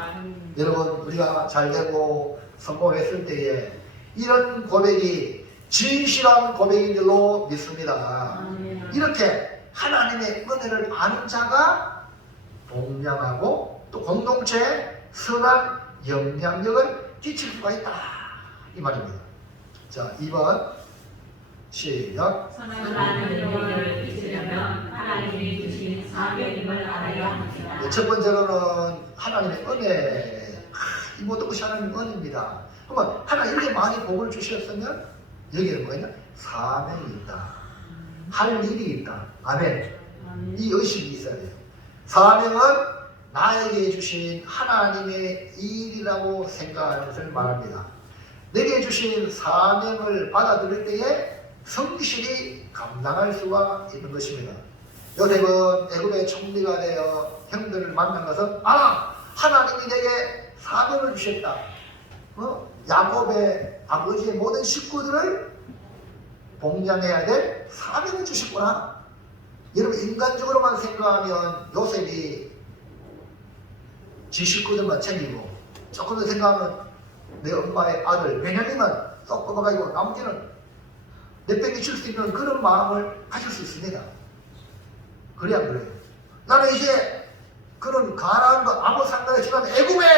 여러분, 우리가 잘되고 성공했을 때에 이런 고백이 진실한 고백인 줄로 믿습니다. 이렇게 하나님의 은혜를 아는 자가 동량하고 또 공동체에 선한 영향력을 끼칠 수가 있다, 이 말입니다. 자, 2번 시작. 선한 영향력을 끼치려면 하나님이 주신 사명임을 알아야 합니다. 첫 번째로는 하나님의 은혜. 이 모든 것이 하나님의 은혜입니다. 그러면 하나님 이렇게 많이 복을 주셨으면 여기는 뭐냐? 사명이 있다, 할 일이 있다. 아멘. 이 의식이 있어야 돼요. 사명은 나에게 주신 하나님의 일이라고 생각하는 것을 말합니다. 내게 주신 사명을 받아들일 때에 성실히 감당할 수가 있는 것입니다. 요셉은 애굽의 총리가 되어 형들을 만난 것은 하나님이 내게 사명을 주셨다. 야곱의 아버지의 모든 식구들을 봉양해야 될 사명을 주셨구나. 여러분, 인간적으로만 생각하면 요셉이 지 식구들만 챙기고 조금 더 생각하면 내 엄마의 아들 베냐민만 쏙 뽑아가지고 나머지는 내빼기 줄 수 있는 그런 마음을 가질 수 있습니다. 그래야 안 그래요? 나는 이제 그런 가난한 거 아무 상관없이 애굽의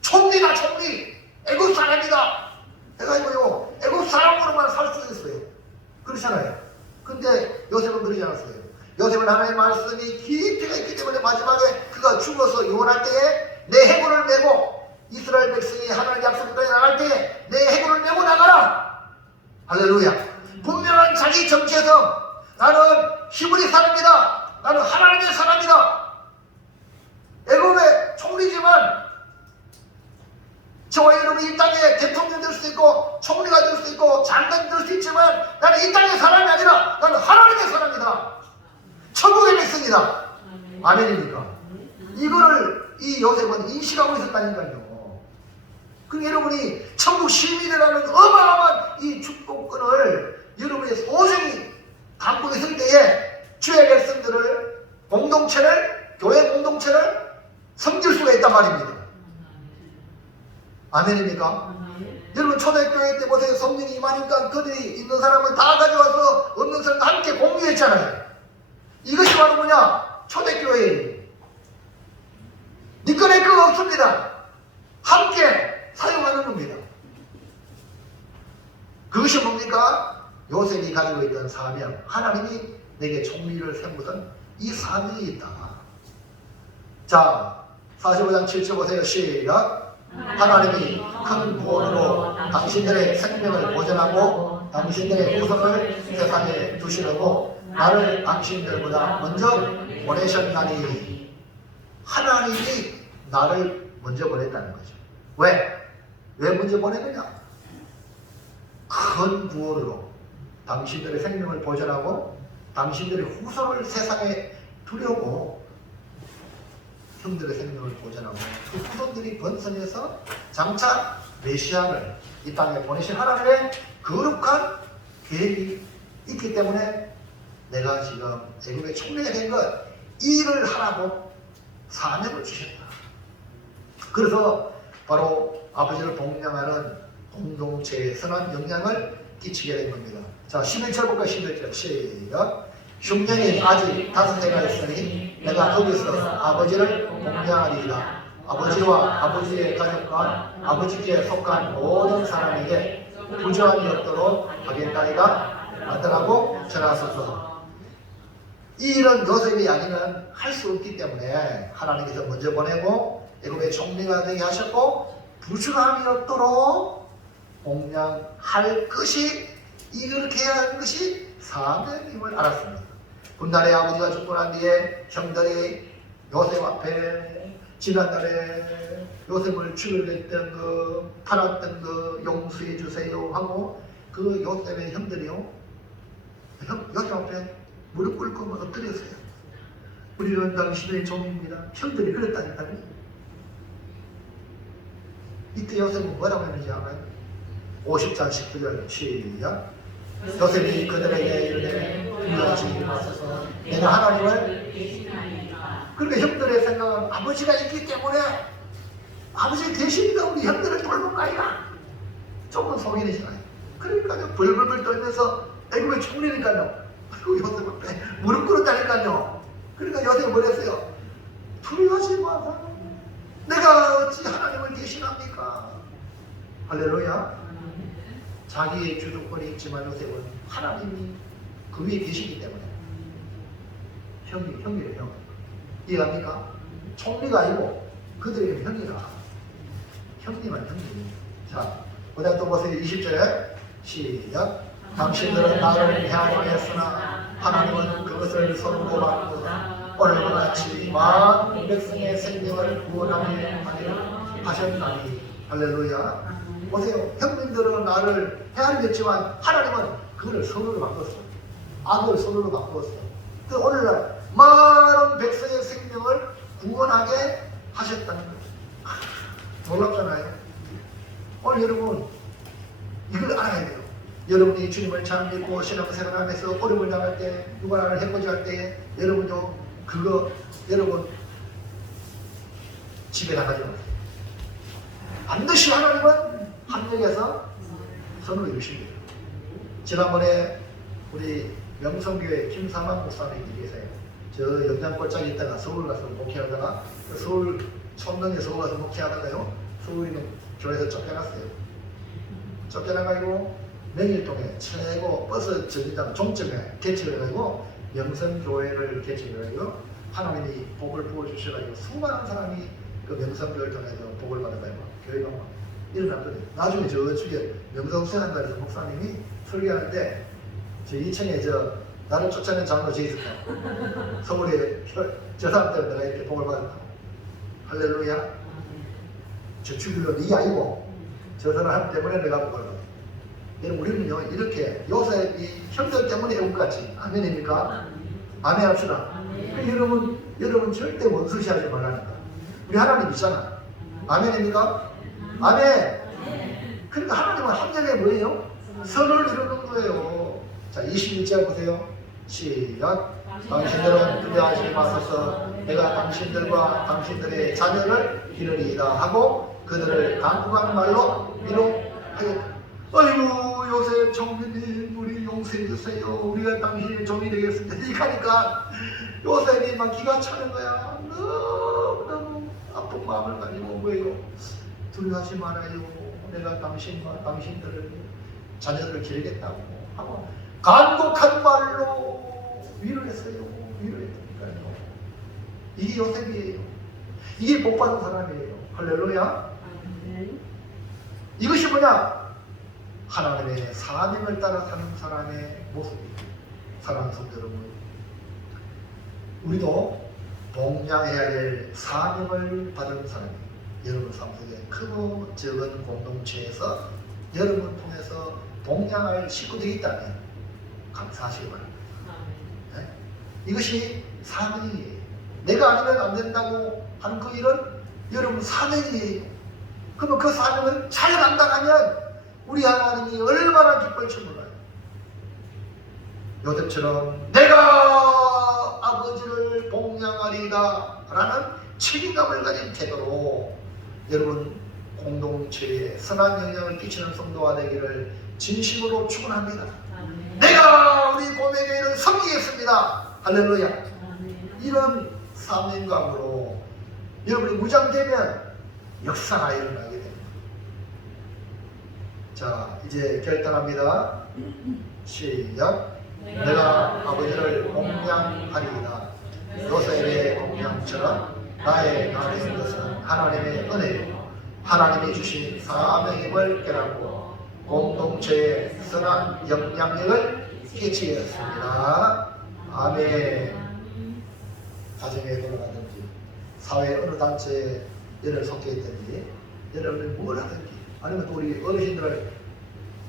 총리다, 총리! 애굽 사람이다! 해가지고요, 애굽 사람으로만 살 수 있어요. 그렇잖아요. 근데 요셉은 그러지 않았어요. 요셉은 하나님의 말씀이 깊이가 있기 때문에 마지막에 그가 죽어서 유언할 때에 내 해골을 메고 이스라엘 백성이 하나님 약속의 땅에 나갈 때에 내 해골을 메고 나가라. 할렐루야. 분명한 자기 정체성. 나는 히브리 사람이다. 나는 하나님의 사람이다. 애굽의 총리지만 저와 여러분이 이 땅에 대통령 될 수 있고 총리가 될 수 있고 장관 될 수 있지만 나는 이 땅의 사람이 아니라 나는 하나님의 사람이다. 천국의 백성이다. 아멘입니까? 이거를 이 요셉은 인식하고 있었다니까요. 그럼 여러분이 천국 시민이라는 어마어마한 이 축복권을 여러분이 소중히 갖고 있을 때에 주의 백성들을 공동체를 교회 공동체를 섬길 수가 있단 말입니다. 아멘입니까? 여러분 초대교회 때 보세요. 성령이 임하니까 그들이 있는 사람은 다 가져와서 없는 사람과 함께 공유했잖아요. 이것이 바로 뭐냐? 초대교회예요. 니 거 내 거 없습니다. 함께 사용하는 겁니다. 그것이 뭡니까? 요셉이 가지고 있던 사명. 하나님이 내게 총리를 세우던 이 사명이 있다. 자, 45장 7절 보세요. 시작. 하나님이 큰 구원으로 당신들의 생명을 보존하고 당신들의 후손을 세상에 두시려고 나를 당신들보다 먼저 보내셨나니. 하나님이 나를 먼저 보냈다는 거죠. 왜? 왜 먼저 보내느냐? 큰 구원으로 당신들의 생명을 보존하고 당신들의 후손을 세상에 두려고 형들의 생명을 보존하고 그 후손들이 번성해서 장차 메시아를 이 땅에 보내신 하나님의 거룩한 계획이 있기 때문에 내가 지금 애굽의 총리가 된 것, 이 일을 하라고 사명을 주셨다. 그래서 바로 아버지를 복양하는 공동체에 선한 영향을 끼치게 된 겁니다. 자, 11절 볼까요? 11절 시작. 흉년이 아직 5해가 있으니 내가 거기서 아버지를 복양하리이다. 아버지와 아버지의 가족과 아버지께 속한 모든 사람에게 부조함이 없도록 하겠다이다. 아들하고 전하소서. 이 일은 요셉이 아니면 할 수 없기 때문에 하나님께서 먼저 보내고 애굽의 총리가 되게 하셨고 부조함이 없도록 복양할 것이 이렇게 해야 하는 것이 사명임을 알았습니다. 훗날에 아버지가 죽고 난 뒤에 형들이 요셉 앞에 지난날에 요셉을 죽이려했던 거, 팔았던 거 용서해 주세요 하고 그 요셉의 형들이요, 요셉 앞에 무릎 꿇고 엎드렸어요. 우리는 당신의 종입니다. 형들이 그랬다니까요. 이때 요셉은 뭐라고 했는지 알아요? 50장 19절 시작. 요셉이 그들에게 이르되 두려워하지 마소서 내가 하나님을 그러니까 형들의 생각은 아버지가 있기 때문에 아버지 계시니까 우리 형들을 돌볼 거 아니야. 조금 속이 내시나요? 그러니까요 벌벌벌 떨면서 애굽의 총리니까요. 아이고 요셉 앞에 무릎 꿇었다니까요. 그러니까 요셉이 뭐랬어요? 두려워하지 마소서 내가 어찌 하나님을 계시합니까? 할렐루야. 자기의 주도권이 있지만 요셉은 하나님이 그 위에 계시기 때문에 형이래 형. 이해갑니까? 총리가 아니고 그들에게 형이라. 형님은 형님. 자, 그 다음 또 보세요. 20절에 시작. 당신들은 나를 해하였으나 하나님은 그것을 선고 받고 오늘과 같이 많은 백성의 생명을 구원하게 하리라 하셨나니. 할렐루야. 보세요. 형님들은 나를 헤아리겠지만 하나님은 그를 선으로 바꿨어. 악을 선으로 바꿨어. 그 오늘날 많은 백성의 생명을 구원하게 하셨다는 거죠. 놀랍잖아요. 오늘 여러분 이걸 알아야 돼요. 여러분이 주님을 잘 믿고 신앙생활하면서 어려움을 당할 때 누구나를 해코지할 때 여러분도 그거 여러분 집에 나가지 마세요. 반드시 하나님은 한국에서 선을 이루십니다. 지난번에 우리 명성교회 김사만 목사님이 계세요. 저 영장골짜기 있다가 서울 가서 목회하다가 서울 촌동에 서울 가서 목회하다가요 서울 있는 교회에서 쫓겨났어요. 쫓겨나가지고 명일동에 최고 버스 정류장 종점에 개최를 해가지고 명성교회를 개척해요. 하나님이 복을 부어주셔가지고 수많은 사람이 그 명성교회를 통해서 복을 받아가지고 교회가 막 일어났거든요. 나중에 저쪽에 명성수양관에서 목사님이 설교하는데 저 2층에 나를 쫓아내는 장로 제 있었다. 서울에 저 사람 때문에 내가 이렇게 복을 받았다. 할렐루야. 저 주길로 네 아이고 저 사람 때문에 내가 복을 받았다. 여러분 우리는요 이렇게 요셉이 형들 때문에 애국 같이 아멘입니까? 아멘 합시다. 여러분 절대 원수시하지 말라니까. 우리 하나님 있잖아. 아멘입니까? 아멘. 그러니까 하나님은 합력이 뭐예요? 선을 이루는 거예요. 자 21절 보세요. 시작. 당신들은 두려워하지 마소서. 내가 당신들과 당신들의 자녀를 기르리이다 하고 그들을 강구한 말로 위로하였다. 아이고 요셉 정민님 우리 용서해 주세요. 우리가 당신의 종이 되겠습니다. 이렇게 하니까 요셉이 막 기가 차는 거야. 너무너무 아픈 마음을 가지고 온 거예요. 두려워하지 말아요. 내가 당신과 당신들을 자녀들을 기르겠다고 하고 간곡한 말로 위로했어요. 위로했다니까요. 이게 요셉이에요. 이게 복받은 사람이에요. 할렐루야. 이것이 뭐냐? 하나님의 사명을 따라 사는 사람의 모습이에요. 사랑하는 성도 여러분, 우리도 봉양해야 될 사명을 받은 사람이에요. 여러분 삶 속에 크고 적은 공동체에서 여러분을 통해서 봉양할 식구들이 있다면 감사하시기 바랍니다. 네? 이것이 사명이에요. 내가 아니면 안 된다고 하는 그 일은 여러분 사명이에요. 그러면 그 사명을 잘 감당하면 우리 하나님이 얼마나 기쁠지 몰라요. 요셉처럼 내가 아버지를 봉양하리다 라는 책임감을 가진 태도로 여러분 공동체에 선한 영향을 끼치는 성도가 되기를 진심으로 축원합니다. 내가 우리 고매교회를 섬기겠습니다. 할렐루야. 이런 사명감으로 여러분이 무장되면 역사가 일어나게 됩니다. 자 이제 결단합니다. 시작. 내가 아버지를 봉양하리이다. 요셉의 봉양처럼 나의 것은 하나님의 은혜요 하나님이 주신 사명임을 깨닫고 공동체의 선한 영향력을 끼치겠습니다. 아멘. 가정에 돌아가든지 사회 어느 단체에 여러분 속해 있든지 여러분이 뭘 하든지 아니면 또 우리 어르신들을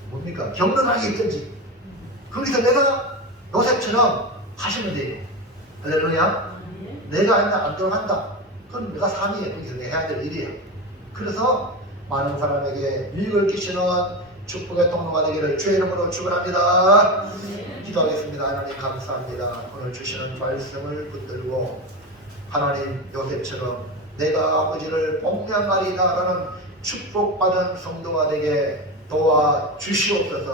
뭡니까 격려하게 있든지 거기서 내가 요셉처럼 하시면 돼요. 할렐루야. 내가 아니면 안 들어간다. 그건 내가 상의에 거기서 내가 해야 될 일이에요. 그래서 많은 사람에게 유익을 끼치는 축복의 통로가 되기를 주의 이름으로 축원합니다. 기도하겠습니다. 하나님 감사합니다. 오늘 주시는 말씀을 붙들고 하나님 요셉처럼 내가 아버지를 봉양하리다 라는 축복받은 성도가 되게 도와주시옵소서.